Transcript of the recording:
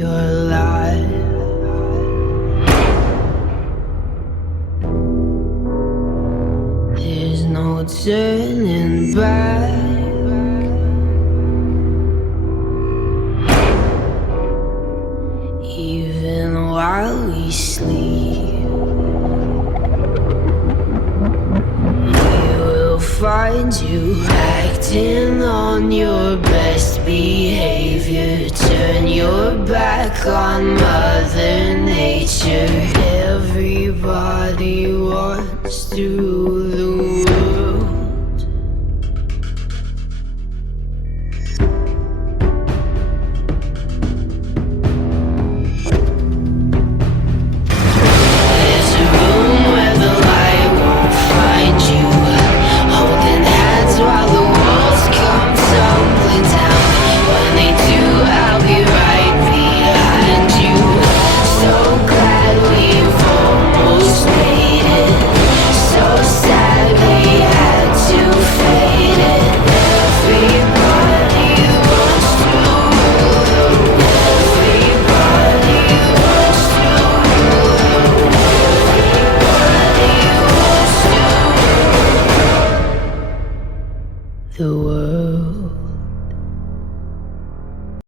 your life. There's no turning back. Even while we sleep, we will find you acting on your best behavior. Turn your back on Mother Nature. Everybody wants to